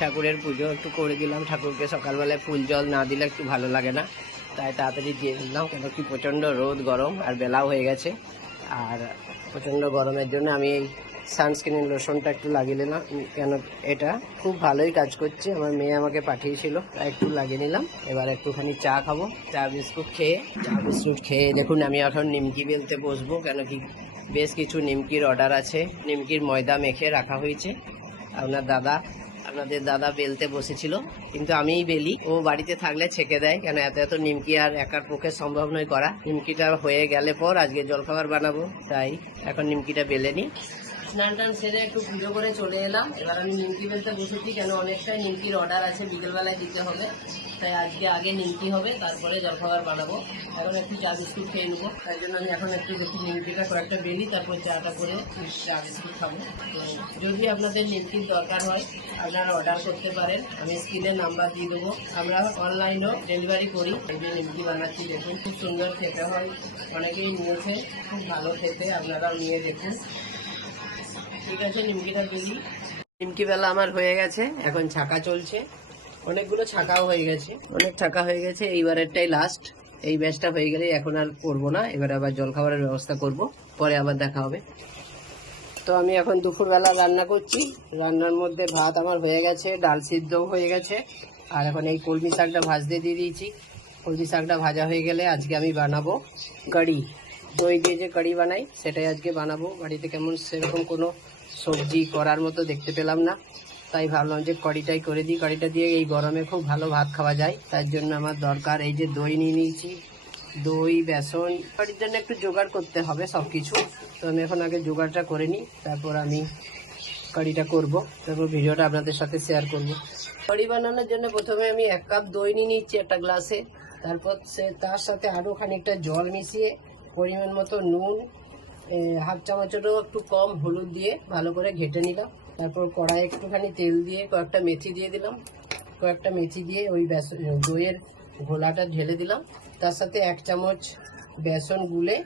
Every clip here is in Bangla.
ঠাকুরের পুজো একটু করে দিলাম। ঠাকুরকে সকালবেলায় ফুল জল না দিলে একটু ভালো লাগে না, তাই তাড়াতাড়ি দিয়ে দিলাম। কেন কি প্রচণ্ড রোদ গরম আর বেলাও হয়ে গেছে। আর প্রচণ্ড গরমের জন্য আমি এই সানস্ক্রিন লোশনটা একটু লাগিয়ে নিলাম। কেন এটা খুব ভালোই কাজ করছে, আমার মেয়ে আমাকে পাঠিয়েছিল, তাই একটু লাগিয়ে নিলাম। এবার একটুখানি চা খাবো। চা বিস্কুট খেয়ে দেখুন আমি এখন নিমকি বেলতে বসবো। কেন কি বেশ কিছু নিমকির অর্ডার আছে। নিমকির ময়দা মেখে রাখা হয়েছে। আপনাদের দাদা বেলতে বসেছিল, কিন্তু আমিই বেলি, ও বাড়িতে থাকলে ছেঁকে দেয়। কেন এত নিমকি আর একার পক্ষে সম্ভব নয় করা। নিমকিটা হয়ে গেলে পর আজকে জলখাবার বানাবো, তাই এখন নিমকিটা বেলে নিই। স্নান টান সেরে একটু পুজো করে চলে এলাম। এবার আমি নিমকি বেলতে বসেছি, কেন অনেকটাই নিমকির অর্ডার আছে, বিকেলবেলায় দিতে হবে। তাই আজকে আগে নিমকি হবে, তারপরে জলখাবার বানাবো। এখন একটু চা বিস্কুট খেয়ে নেবো, তাই জন্য আমি এখন একটু দেখি নিমকিটা কয়েকটা বেলি, তারপর চাটা করে চা বিস্কুট খাবো। তো যদি আপনাদের নিমকির দরকার হয় আপনারা অর্ডার করতে পারেন, আমি স্ক্রিনে নাম্বার দিয়ে দেবো। আমরা অনলাইনেও ডেলিভারি করি। এই যে নিমকি বানাচ্ছি দেখুন, খুব সুন্দর খেতে হয়, অনেকেই নিয়েছে, খুব ভালো খেতে, আপনারাও নিয়ে দেখুন। ঠিক আছে, নিমকিটা বেলি। নিমকি বেলা আমার হয়ে গেছে, এখন ছাকা চলছে। অনেকগুলো ছাকাও হয়ে গেছে, অনেক ছাকা হয়ে গেছে। এইবারেরটাই লাস্ট, এই ব্যাচটা হয়ে গেলে এখন আর করবো না। এবার আবার জলখাবারের ব্যবস্থা করব, পরে আবার দেখা হবে। তো আমি এখন দুপুরবেলা রান্না করছি। রান্নার মধ্যে ভাত আমার হয়ে গেছে, ডাল সিদ্ধও হয়ে গেছে, আর এখন এই কলমি শাকটা ভাজতে দিয়ে দিয়েছি। কলমি শাকটা ভাজা হয়ে গেলে আজকে আমি বানাবো কারি। দই দিয়ে যে কারি বানাই সেটাই আজকে বানাবো। বাড়িতে কেমন সেরকম কোনো সবজি করার মতো দেখতে পেলাম না, তাই ভাবলাম যে কারিটাই করে দিই। কারিটা দিয়ে এই গরমে খুব ভালো ভাত খাওয়া যায়, তার জন্য আমার দরকার এই যে দই নিয়ে নিয়েছি। দই, বেসন, কারির জন্য একটু জোগাড় করতে হবে সব কিছু। তো আমি এখন আগে জোগাড়টা করে নিই, তারপর আমি কারিটা করব, তারপর ভিডিওটা আপনাদের সাথে শেয়ার করব। কারি বানানোর জন্য প্রথমে আমি 1 কাপ দই নিয়ে নিচ্ছি একটা গ্লাসে। তারপর তার সাথে আরও খানিকটা জল মিশিয়ে পরিমাণ মতো নুন, হাফ চামচেরও একটু কম হলুদ দিয়ে ভালো করে ঘেটে নিলাম। তারপর কড়াই একটুখানি তেল দিয়ে কয়েকটা মেথি দিয়ে দিলাম। কয়েকটা মেথি দিয়ে ওই দইয়ের ঘোলাটা ঢেলে দিলাম। তার সাথে 1 চামচ বেসন গুলে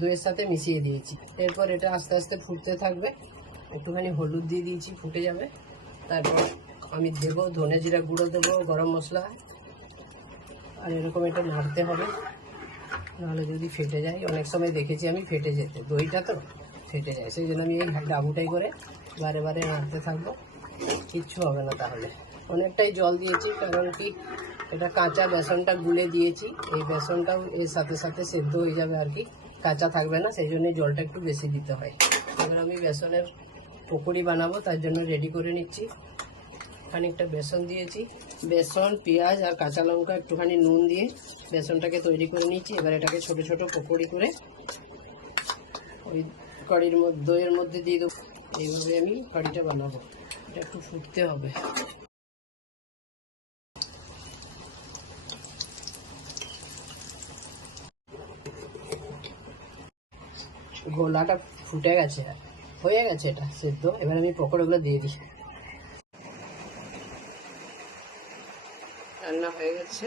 দইয়ের সাথে মিশিয়ে দিয়েছি। এরপর এটা আস্তে আস্তে ফুটতে থাকবে। একটুখানি হলুদ দিয়ে দিয়েছি, ফুটে যাবে। তারপর আমি দেবো ধনে জিরা গুঁড়ো, দেবো গরম মশলা, আর এরকম এটা নাড়তে হবে, নাহলে যদি ফেটে যায়। অনেক সময় দেখেছি আমি ফেটে যেতে, দইটা তো ফেটে যায়, সেই জন্য আমি এই ডাবুটাই করে বারে বারে নাড়তে থাকবো, কিচ্ছু হবে না। তাহলে অনেকটাই জল দিয়েছি, কারণ কি এটা কাঁচা বেসনটা গুলে দিয়েছি, এই বেসনটাও এর সাথে সাথে সেদ্ধ হয়ে যাবে আর কি, কাঁচা থাকবে না, সেই জন্য জলটা একটু বেশি দিতে হয়। এবার আমি বেসনের পকোড়ি বানাবো, তার জন্য রেডি করে নিচ্ছি। খানিকটা বেসন দিয়েছি, বেসন, পেঁয়াজ আর কাঁচা লঙ্কা, একটুখানি নুন দিয়ে বেসনটাকে তৈরি করে নিচ্ছি। এবার এটাকে ছোট ছোট পকোড়ি করে ওই কারির মধ্যে, দইয়ের মধ্যে দিয়ে দেবো। এইভাবে আমি কারিটা বানাবো, এটা একটু ফুটতে হবে। গোলাটা ফুটে গেছে, হয়ে গেছে এটা সেদ্ধ। এবার আমি পকোড়াগুলো দিয়ে দিই। রান্না হয়ে গেছে,